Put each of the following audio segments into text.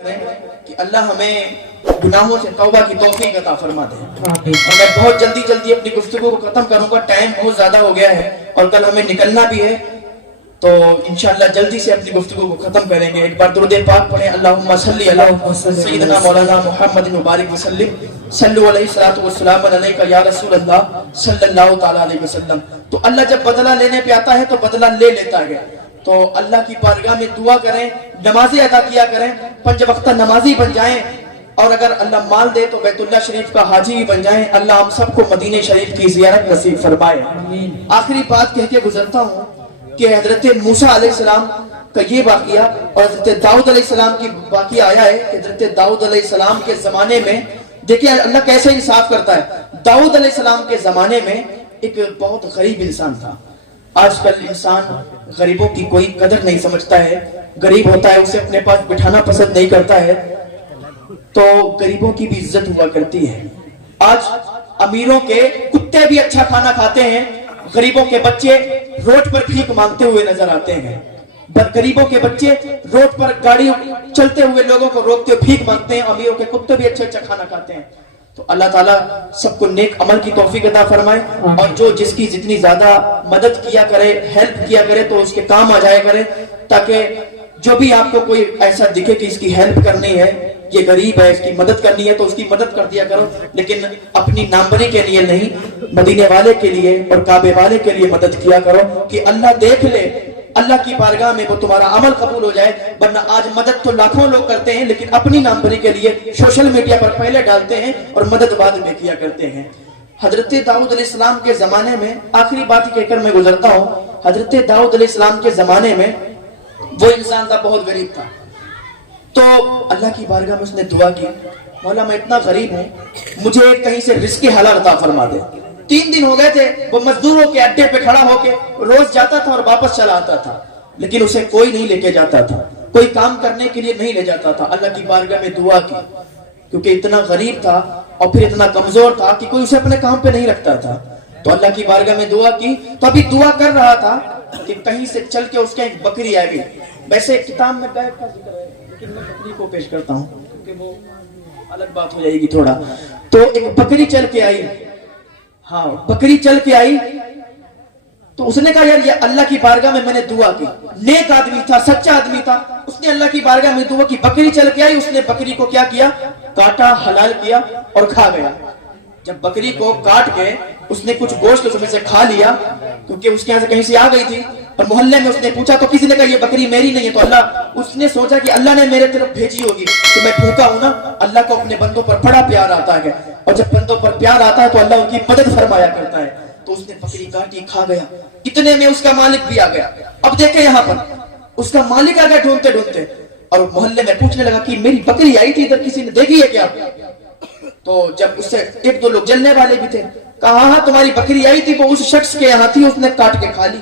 کہ اللہ ہمیں گناہوں سے توبہ کی توفیق عطا فرما دے۔ اور میں بہت جلدی اپنی گفتگو کو ختم کروں گا، ٹائم بہت زیادہ ہو گیا ہے اور کل ہمیں نکلنا بھی ہے، تو انشاءاللہ جلدی سے اپنی گفتگو کو ختم کریں گے۔ ایک بار درود پاک پڑھیں، اللہم صلی علی سیدنا مولانا محمد مبارک وسلم، صلو علیہ الصلوۃ والسلام علیک یا رسول اللہ صلی اللہ تعالی علیہ وسلم۔ تو اللہ جب بدلہ لینے پہ آتا ہے تو بدلہ لے لیتا ہے، تو اللہ کی بارگاہ میں دعا کریں، نمازیں ادا کیا کریں، 5 وقت نمازی بن جائیں، اور اگر اللہ مال دے تو بیت اللہ شریف کا حاجی بھی بن جائیں۔ اللہ ہم سب کو مدینہ شریف کی زیارت نصیب فرمائے۔ آخری بات کہہ کے گزرتا ہوں کہ حضرت موسیٰ علیہ السلام کا یہ واقعہ اور حضرت داؤد علیہ السلام کی واقعہ آیا ہے کہ حضرت داؤد علیہ السلام کے زمانے میں دیکھیں اللہ کیسے انصاف کرتا ہے۔ داؤد علیہ السلام کے زمانے میں ایک بہت غریب انسان تھا۔ آج کل انسان غریبوں کی کوئی قدر نہیں سمجھتا ہے، غریب ہوتا ہے اسے اپنے پاس بٹھانا پسند نہیں کرتا ہے، تو غریبوں کی بھی عزت ہوا کرتی ہے۔ آج امیروں کے کتے بھی اچھا کھانا کھاتے ہیں، غریبوں کے بچے روڈ پر بھیک مانگتے ہوئے نظر آتے ہیں۔ غریبوں کے بچے روڈ پر گاڑی چلتے ہوئے لوگوں کو روکتے ہوئے بھیک مانگتے ہیں، امیروں کے کتے بھی اچھا کھانا کھاتے ہیں۔ تو اللہ تعالیٰ سب کو نیک عمل کی توفیق عطا فرمائے، اور جو جس کی جتنی زیادہ مدد کیا کرے، ہیلپ کیا کرے تو اس کے کام آ جائے کرے، تاکہ جو بھی آپ کو کوئی ایسا دکھے کہ اس کی ہیلپ کرنی ہے، یہ غریب ہے، اس کی مدد کرنی ہے، تو اس کی مدد کر دیا کرو، لیکن اپنی نامبری کے لیے نہیں، مدینے والے کے لیے اور کعبے والے کے لیے مدد کیا کرو کہ اللہ دیکھ لے، اللہ کی بارگاہ میں وہ تمہارا عمل قبول ہو جائے۔ ورنہ آج مدد تو لاکھوں لوگ کرتے ہیں، لیکن اپنی نامبری کے لیے سوشل میڈیا پر پہلے ڈالتے ہیں اور مدد بعد میں کیا کرتے ہیں۔ حضرت داؤد علیہ السلام کے زمانے میں آخری بات کہہ کر میں گزرتا ہوں، حضرت داؤد علیہ السلام کے زمانے میں وہ انسان تھا، بہت غریب تھا، تو اللہ کی بارگاہ میں اس نے دعا کی، مولا میں اتنا غریب ہوں، مجھے کہیں سے رزق حلال عطا فرما دے۔ 3 دن ہو گئے تھے، وہ مزدوروں کے اڈے پہ کھڑا ہو کے روز جاتا تھا اور واپس چلا آتا تھا، لیکن اسے کوئی نہیں لے کے جاتا تھا، کوئی کام کرنے کے لیے نہیں لے جاتا تھا۔ اللہ کی بارگاہ میں دعا کی، کیونکہ اتنا غریب تھا اور پھر اتنا کمزور تھا کہ کوئی اسے اپنے کام پہ نہیں رکھتا تھا، تو اللہ کی بارگاہ میں دعا کی۔ تو ابھی دعا کر رہا تھا کہ کہیں سے چل کے اس کے ایک بکری آ گئی۔ ویسے کتاب میں غیب کا ذکر ہے، لیکن میں بکری کو پیش کرتا ہوں کیونکہ وہ الگ بات ہو جائے گی تھوڑا۔ تو ایک بکری چل کے آئی، ہاں بکری چل کے آئی، تو اس نے کہا یار یہ اللہ کی بارگاہ میں نے دعا کی، نیک آدمی تھا، سچا آدمی تھا، اس نے اللہ کی بارگاہ میں دعا کی، بکری چل کے آئی، اس نے بکری کو کیا کیا، کاٹا، حلال کیا اور کھا گیا۔ جب بکری کو کاٹ کے اس نے کچھ گوشت اس میں سے کھا لیا، کیونکہ اس کے یہاں سے کہیں سے آ گئی تھی، اور محلے میں اس نے پوچھا تو کسی نے کہا یہ بکری میری نہیں ہے، تو اللہ اس نے سوچا کہ اللہ نے میرے طرف بھیجی ہوگی کہ میں بھوکا ہوں نا، اللہ کو اپنے بندوں پر بڑا پیار آتا ہے، اور جب بندوں پر پیار آتا ہے تو اللہ ان کی مدد فرمایا کرتا ہے۔ تو اس نے بکری کاٹی، کھا گیا، اتنے میں اس کا مالک بھی آ گیا۔ اب دیکھیں یہاں پر اس کا مالک آ گیا ڈھونڈتے ڈھونڈتے، اور محلے میں پوچھنے لگا کہ میری بکری آئی تھی ادھر، کسی نے دیکھی ہے کیا؟ تو جب اس سے 1-2 لوگ جلنے والے بھی تھے، کہا ہاں تمہاری بکری آئی تھی، وہ اس شخص کے یہاں تھی، اس نے کاٹ کے کھا لی۔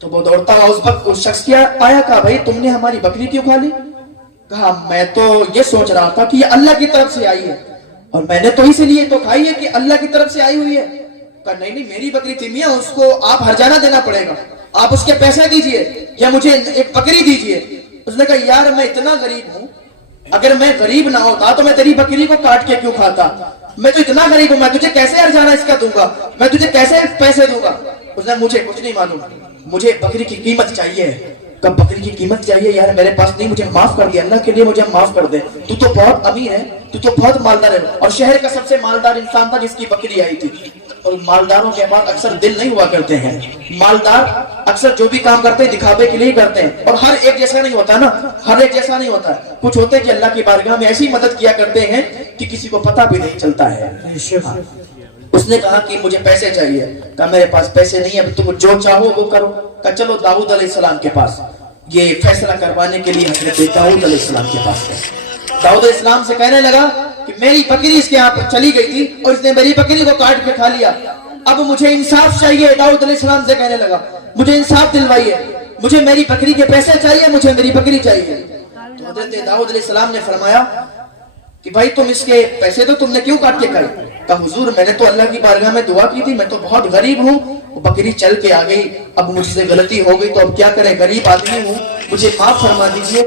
تو وہ دوڑتا ہوا اس شخص کیا آیا، کہا بھائی تم نے ہماری بکری کیوں کھا لی؟ کہا میں تو یہ سوچ رہا تھا کہ یہ اللہ کی طرف سے آئی ہے، اور میں نے تو اسی لیے تو کھائی ہے کہ اللہ کی طرف سے آئی ہوئی ہے۔ کہا نہیں میری بکری تھی میاں، اس کو آپ ہرجانہ دینا پڑے گا، آپ اس کے پیسے دیجئے یا مجھے ایک بکری دیجئے۔ اس نے کہا یار میں اتنا غریب ہوں، اگر میں غریب نہ ہوتا تو میں تیری بکری کو کاٹ کے کیوں کھاتا، میں تو اتنا غریب ہوں، میں تجھے کیسے ہرجانہ اس کا دوں گا، میں تجھے کیسے پیسے دوں گا؟ اس نے مجھے کچھ نہیں معلوم، مجھے بکری کی قیمت چاہیے۔ کب بکری کی قیمت چاہیے؟ یار میرے پاس نہیں، مجھے معاف کر دے، اللہ کے لیے مجھے معاف کر دے، تو تو بہت امیر ہے، تو تو بہت مالدار ہے، اور شہر کا سب سے مالدار انسان تھا جس کی بکری آئی تھی۔ اور مالداروں کے بعد اکثر دل نہیں ہوا کرتے ہیں، مالدار اکثر جو بھی کام کرتے ہیں دکھاوے کے لیے کرتے ہیں، اور ہر ایک جیسا نہیں ہوتا نا، ہر ایک جیسا نہیں ہوتا ہے، کچھ ہوتے ہیں کہ اللہ کی بارگاہ میں ایسی مدد کیا کرتے ہیں کہ کسی کو پتہ بھی نہیں چلتا ہے۔ اس نے کہا کہ مجھے پیسے چاہیے، کہا میرے پاس پیسے نہیں، اب تم جو چاہو وہ کرو۔ کہا چلو داؤد علیہ السلام کے پاس، یہ فیصلہ کروانے کے لیے حضرت داؤد علیہ السلام کے پاس گئے۔ داؤد علیہ السلام سے کہنے لگا کہ میری بکری اس کے یہاں پر چلی گئی تھی اور اس نے میری بکری کو کاٹ کے کھا لیا، اب مجھے انصاف چاہیے۔ داؤد علیہ السلام سے کہنے لگا مجھے انصاف دلوائیے، مجھے میری بکری کے پیسے چاہیے، مجھے میری بکری چاہیے۔ تو حضرت داؤد علیہ السلام نے فرمایا کہ بھائی تم اس کے پیسے تو تم نے کیوں کاٹ کے کھائے؟ کہا حضور میں نے تو اللہ کی بارگاہ میں دعا کی تھی، میں تو بہت غریب ہوں، وہ بکری چل کے آ گئی، اب مجھ سے غلطی ہو گئی تو اب کیا کریں، غریب آدمی ہوں، مجھے معاف فرما دیجئے۔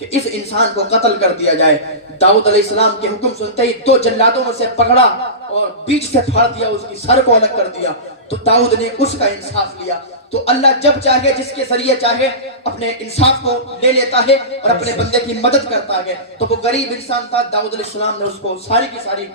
کہ اس انسان کو قتل کر دیا جائے. داؤد علیہ السلام کے حکم سنتے ہی 2 جلادوں میں سے پکڑا اور بیچ سے پھاڑ دیا, اس کی سر کو الگ کر دیا. تو داؤد نے اس کا انصاف لیا. تو اللہ جب چاہے جس کے ذریعے چاہے اپنے انصاف کو لے لیتا ہے اور اپنے بندے کی مدد کرتا ہے. تو وہ غریب انسان تھا, داؤد علیہ السلام نے اس کو ساری کی ساری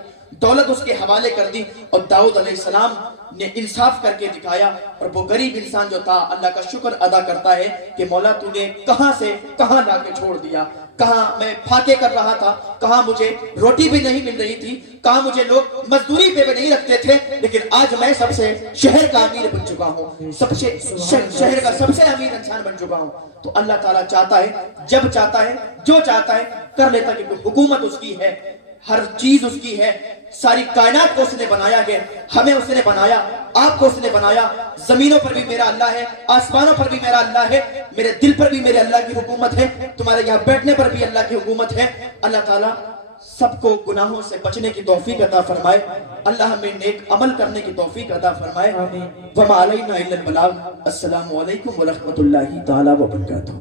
دولت اس کے حوالے کر دی اور داؤد علیہ السلام نے انصاف کر کے دکھایا. اور وہ غریب انسان جو تھا اللہ کا شکر ادا کرتا ہے کہ مولا تو نے کہاں سے کہاں لا کے چھوڑ دیا, کہاں میں پھاکے کر رہا تھا, کہاں مجھے روٹی بھی نہیں مل رہی تھی, کہاں مجھے لوگ مزدوری پہ بھی نہیں رکھتے تھے, لیکن آج میں سب سے شہر کا امیر بن چکا ہوں, سب سے شہر کا سب سے امیر انسان بن چکا ہوں. تو اللہ تعالیٰ چاہتا ہے, جب چاہتا ہے, جو چاہتا ہے کر لیتا, کیونکہ حکومت اس کی ہے, ہر چیز اس کی ہے, ساری کائنات کو اس نے بنایا ہے, ہمیں اس نے بنایا, آپ کو اس نے بنایا. زمینوں پر بھی میرا اللہ ہے, آسمانوں پر بھی میرا اللہ ہے, میرے دل پر بھی میرے اللہ کی حکومت ہے, تمہارے یہاں بیٹھنے پر بھی اللہ کی حکومت ہے. اللہ تعالیٰ سب کو گناہوں سے بچنے کی توفیق عطا فرمائے, اللہ ہمیں نیک عمل کرنے کی توفیق عطا فرمائے. وما علینا الا البلاغ. السلام علیکم ورحمۃ اللہ تعالی وبرکاتہ.